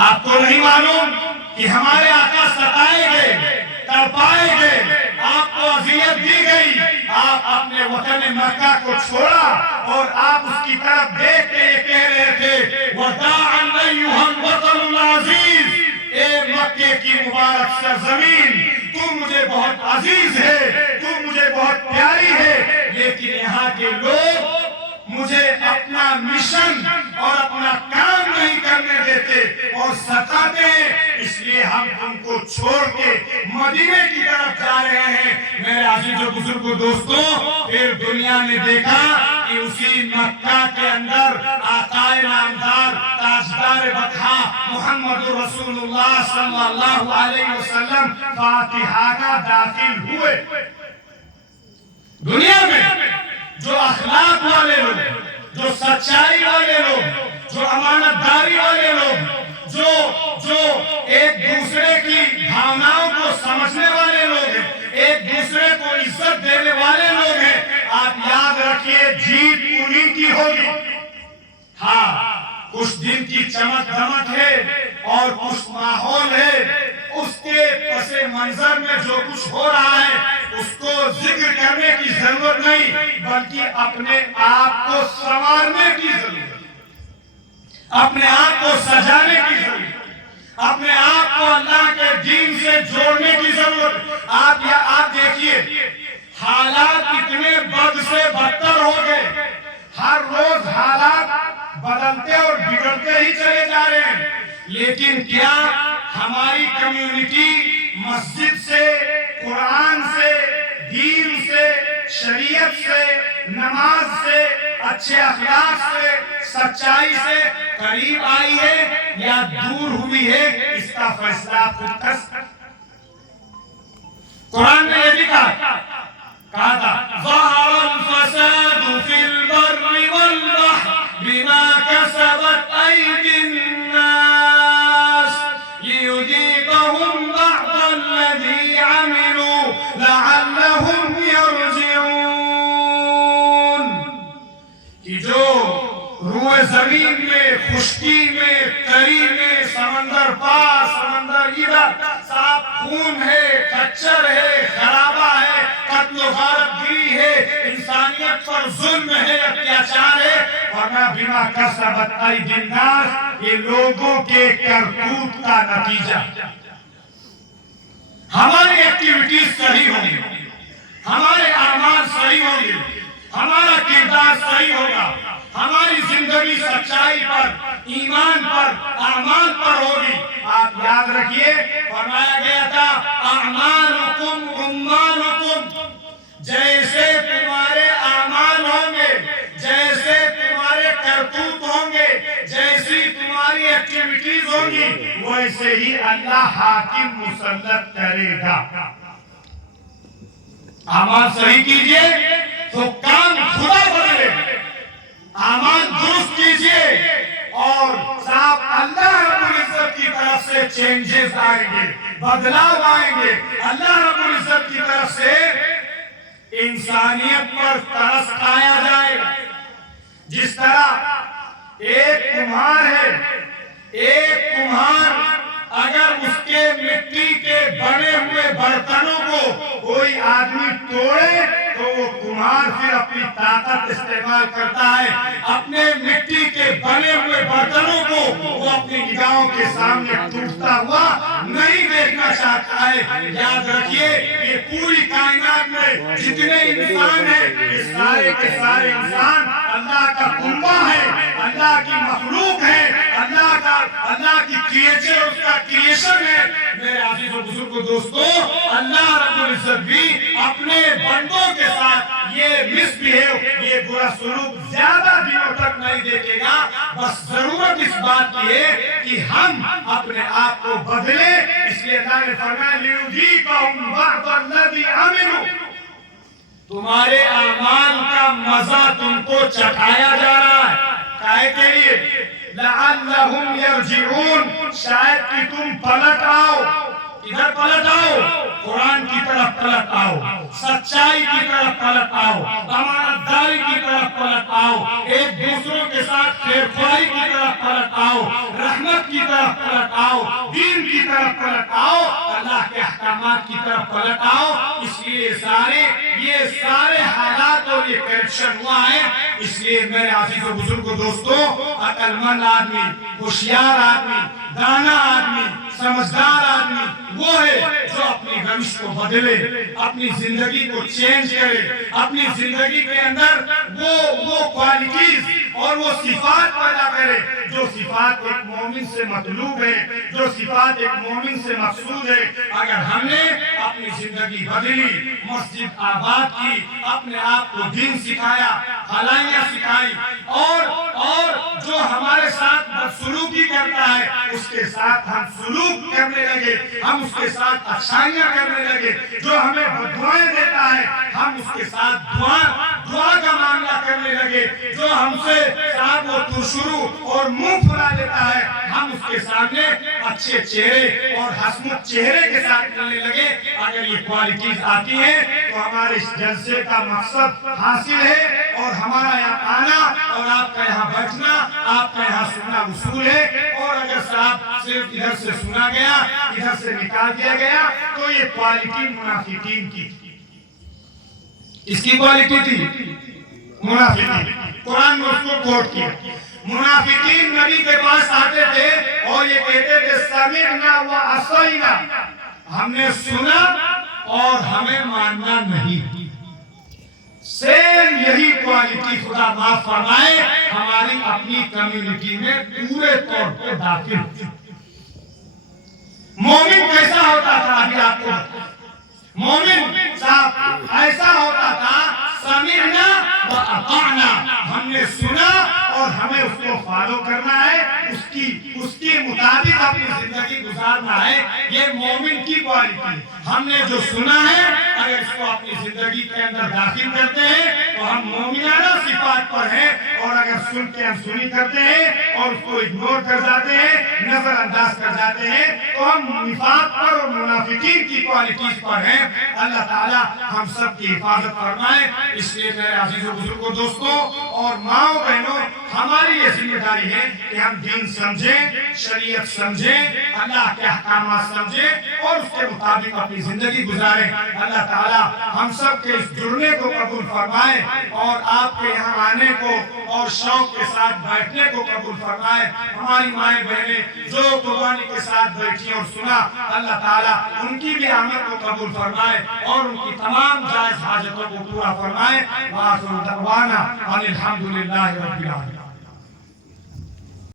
آپ کو نہیں معلوم کہ ہمارے آقا ستائے گئے، تڑپائے گئے، آپ کو اذیت دی گئی، آپ اپنے وطن مکہ کو چھوڑا اور آپ اس کی طرف دیکھ کے یہ کہہ رہے تھے وَدَاعًا أَيُّهَا الْوَطَنُ الْعَزِيزُ، اے مکے کی مبارک سرزمین، تو مجھے بہت عزیز ہے، تو مجھے بہت پیاری ہے، لیکن یہاں کے لوگ مجھے اپنا مشن اور اپنا کام نہیں کرنے دیتے اور ستاتے ہیں، اس لیے ہم تم کو چھوڑ کے مدینے کی طرف جا رہے ہیں۔ میرے عزیز و بزرگوں دوستوں، پھر دنیا نے دیکھا کہ اسی مکہ کے اندر آقائے نامدار تاجدار بطحا محمد رسول اللہ صلی اللہ علیہ وسلم فاتحہ کا داخل ہوئے۔ دنیا میں جو اخلاق والے لوگ، جو سچائی والے لوگ، جو امانت داری والے لوگ، جو ایک دوسرے کی بھاوناؤں کو سمجھنے والے لوگ ہیں، ایک دوسرے کو عزت دینے والے لوگ ہیں، آپ یاد رکھیے جیت انہی کی ہوگی۔ ہاں، کچھ دن کی چمک دمک ہے اور کچھ ماحول ہے، اس کے پس منظر میں جو کچھ ہو رہا ہے اس کو ذکر کرنے کی ضرورت نہیں، بلکہ اپنے آپ کو سنوارنے کی ضرورت، اپنے آپ کو سجانے کی ضرورت، اپنے آپ کو اللہ کے دین سے جوڑنے کی ضرورت۔ آپ دیکھیے حالات اتنے بد سے بدتر ہو گئے، ہر روز حالات بدلتے اور بگڑتے ہی چلے جا رہے ہیں، لیکن کیا ہماری کمیونٹی مسجد سے، قرآن سے، دین سے، شریعت سے، نماز سے، اچھے اخلاق سے، سچائی سے قریب آئی ہے یا دور ہوئی ہے؟ اس کا فیصلہ خود کر سکتے۔ قرآن نے یہ بھی کہا تھا ظَهَرَ الْفَسَادُ فِي الْبَرِّ وَالْبَحْرِ بِمَا كَسَبَتْ أَيْدِي النَّاسِ لِيُذِيقَهُمْ بَعْضَ الَّذِي عَمِلُوا لَعَلَّهُمْ يَرْجِعُونَ۔ کہ جو روئے زمین میں، خشکی میں، تری میں، سمندر پار سمندر ادھر، صاف خون ہے، کچر ہے، خرابہ ہے، قتل و غارت گری ہے، انسانیت پر ظلم ہے، اتیاچار ہے، ورنہ بما کسبت ایدی الناس، یہ لوگوں کے کرتوت کا نتیجہ۔ ہماری ایکٹیویٹیز صحیح ہوں گی، ہمارے اعمال صحیح ہوں گے، ہمارا کردار صحیح ہوگا، ہماری زندگی سچائی پر، ایمان پر، اعمال پر ہوگی۔ آپ یاد رکھیے فرمایا گیا تھا اعمالکم عمالکم، جیسے تمہارے اعمال ہوں گے، جیسے تمہارے کرتوت ہوں گے، جیسی تمہاری ایکٹیویٹیز ہوں گی، ویسے ہی اللہ حاکم مسلط کرے گا۔ اعمال صحیح کیجئے، حکام خدا بدلے، اعمال درست کیجئے اور صاحب اللہ رب العزت کی طرف سے چینجز آئیں گے، بدلاؤ آئیں گے۔ اللہ رب العزت کی طرف سے انسانیت پر ترس کھایا جائے گا۔ جس طرح ایک کمہار ہے، ایک کمہار اگر اس کے مٹی کے بنے ہوئے برتنوں کو کوئی آدمی توڑے تو وہ کمہار پھر اپنی طاقت استعمال کرتا ہے، اپنے مٹی کے بنے ہوئے برتنوں کو وہ اپنی نگاہوں کے سامنے ٹوٹتا ہوا نہیں دیکھنا چاہتا ہے۔ یاد رکھیے یہ پوری کائنات میں جتنے انسان ہیں، یہ سارے کے سارے انسان اللہ کا کنبہ ہے، اللہ کی مخلوق ہے، اللہ کی کریچر، اس کا کریشن ہے۔ میرے عزیز و بزرگوں دوستو، اللہ رب العزت بھی اپنے بندوں کے ساتھ یہ مس بہیو، یہ برا سلوک زیادہ دنوں تک نہیں دیکھے گا۔ بس ضرورت اس بات کی ہے کہ ہم اپنے آپ کو بدلیں۔ اس لیے اللہ نے فرمایا لِيُذِيقَهُمْ بَعْضَ الَّذِي عَمِلُوا، تمہارے اعمال کا مزہ تم کو چکھایا جا رہا ہے۔ کائے کے لیے لَعَلَّهُمْ يَرْجِعُونَ، شاید کہ تم پلٹ آؤ۔ ادھر پلٹ آؤ، قرآن کی طرف پلٹ آؤ، سچائی کی طرف پلٹ آؤ، امانت داری کی طرف پلٹ آؤ، ایک دوسروں کے ساتھ خیر خواہی کی طرف پلٹ آؤ، رحمت حکمت کی طرف پلٹ آؤ، دین کی طرف پلٹ آؤ، اللہ کے احکامات کی طرف پلٹ آؤ۔ اس لیے یہ سارے حالات اور یہ کرپشن ہوا ہے۔ اس لیے میرے عزیز و بزرگ دوستوں، عقل مند آدمی، ہوشیار آدمی، دانا آدمی، سمجھدار آدمی وہ ہے جو اپنی روش کو بدلے، اپنی زندگی کو چینج کرے، اپنی زندگی کے اندر وہ کوالٹیز اور وہ صفات پیدا کرے جو صفات ایک مومن سے مطلوب ہے، جو صفات ایک مومن سے مقصود ہے۔ اگر ہم نے اپنی زندگی بدلی، مسجد آباد کی، اپنے آپ کو دین سکھایا، بھلائیاں سکھائی، اور جو ہمارے ساتھ بدسلوکی کرتا ہے اس کے ساتھ ہم سلوک کرنے لگے، ہم اس کے ساتھ اچھائیاں کرنے لگے، جو ہمیں بددعائیں دیتا ہے ہم اس کے ساتھ دعا کا معاملہ کرنے لگے، جو ہم سے ساتھ وہ ترشرو اور منہ پھلا لیتا ہے ہم اس کے سامنے اچھے چہرے اور حسمت چہرے کے ساتھ کرنے لگے۔ اگر یہ کوالٹیز آتی ہیں تو ہمارے اس جلسے کا مقصد حاصل ہے، اور ہمارا یہاں آنا اور آپ کا یہاں بیٹھنا، آپ کا یہاں سننا اصول ہے۔ اور اگر صرف ادھر سے سنا گیا، ادھر سے نکال دیا گیا تو یہ کوالٹی منافقین کی تھی۔ اس کی کوالٹی تھی منافقین۔ قرآن نے اس کو کوٹ کیا۔ منافقین نبی کے پاس آتے تھے اور یہ کہتے تھے سمعنا وعصینا، ہم نے سنا اور ہمیں ماننا نہیں۔ سیم یہی کوالٹی خدا معاف فرمائے ہماری اپنی کمیونٹی میں پورے طور پہ داخل تھی۔ مومن کیسا ہوتا تھا؟ ابھی آپ کو مومن صاحب ایسا ہوتا تھا سمعنا واطعنا، ہم نے سنا اور ہمیں اس کو فالو کرنا ہے، اس کی مطابق اپنی زندگی گزارنا ہے۔ یہ مومن کی کوالٹی ہے۔ ہم نے جو سنا ہے اگر اس کو اپنی زندگی کے اندر داخل کرتے ہیں تو ہم مومنانہ صفات پر ہیں، اور اگر سن کے انسنی کرتے ہیں اور اس کو اگنور کر جاتے ہیں، نظر انداز کر جاتے ہیں تو ہم نفاق پر اور منافقین کی کوالٹیز پر ہیں۔ اللہ تعالی ہم سب کی حفاظت فرمائے۔ اس لیے میرے عزیز و بزرگوں دوستوں اور ماؤں بہنوں، ہماری یہ ذمہ داری ہے کہ ہم دین سمجھیں، شریعت سمجھیں، اللہ کے احکامات سمجھیں اور اس کے مطابق اپنی زندگی گزاریں۔ اللہ تعالی ہم سب کے اس جڑنے کو قبول فرمائے اور آپ کے یہاں آنے کو اور شوق کے ساتھ بیٹھنے کو قبول فرمائے۔ ہماری مائیں بہنیں جو قربانی کے ساتھ بیٹھی اور سنا، اللہ تعالی ان کی بھی آمد کو قبول فرمائے اور ان کی تمام جائز حاجتوں کو پورا فرمائے۔ وآخر دعوانا ان الحمدللہ رب العالمین۔